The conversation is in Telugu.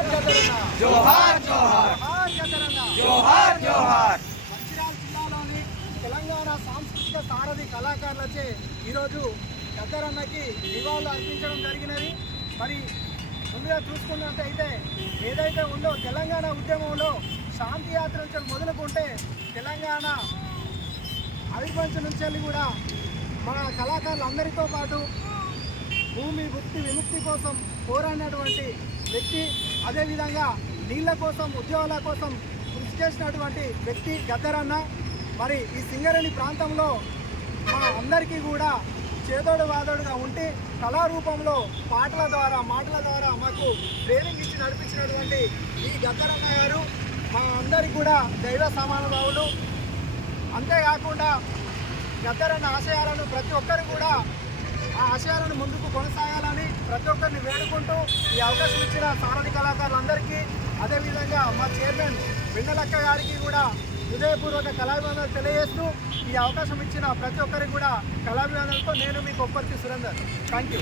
జోహార్ జోహార్. జోహార్ జోహార్. మంచిర్యాల జిల్లాలోని తెలంగాణ సాంస్కృతిక సారథి కళాకారులచే ఈరోజు గద్దరన్నకి నివాళులు అర్పించడం జరిగినది. మరి ముందుగా చూసుకున్నట్టయితే ఏదైతే ఉందో తెలంగాణ ఉద్యమంలో శాంతి యాత్ర నుంచి మొదలుకుంటే తెలంగాణ ఆవిర్భవించిన నుంచి వెళ్ళి కూడా మన కళాకారులందరితో పాటు భూమి వృత్తి విముక్తి కోసం పోరాడినటువంటి వ్యక్తి అదేవిధంగా నీళ్ళ కోసం ఉద్యోగాల కోసం కృషి చేసినటువంటి వ్యక్తి గద్దరన్న. మరి ఈ సింగరేణి ప్రాంతంలో మా అందరికీ కూడా చేదోడు వాదోడుగా ఉండి కళారూపంలో పాటల ద్వారా మాటల ద్వారా మాకు ట్రైనింగ్ ఇచ్చి నడిపించినటువంటి ఈ గద్దరన్న గారు మా అందరికీ కూడా దైవ సమానుభావులు అంతేకాకుండా గద్దరన్న ఆశయాలను ప్రతి ఒక్కరు కూడా ఆ ఆశయాలను ముందుకు కొనసాగాలని ప్రతి ఒక్కరిని వేడుకుంటూ ఈ అవకాశం ఇచ్చిన సారథి కళాకారులందరికీ అదేవిధంగా మా చైర్మన్ వెన్నెలక్క గారికి కూడా హృదయపూర్వక కళాభిమానాలు తెలియజేస్తూ ఈ అవకాశం ఇచ్చిన ప్రతి ఒక్కరికి కూడా కళాభిమానాలతో నేను మీ ఒప్పర్తి సురేందర్. Thank you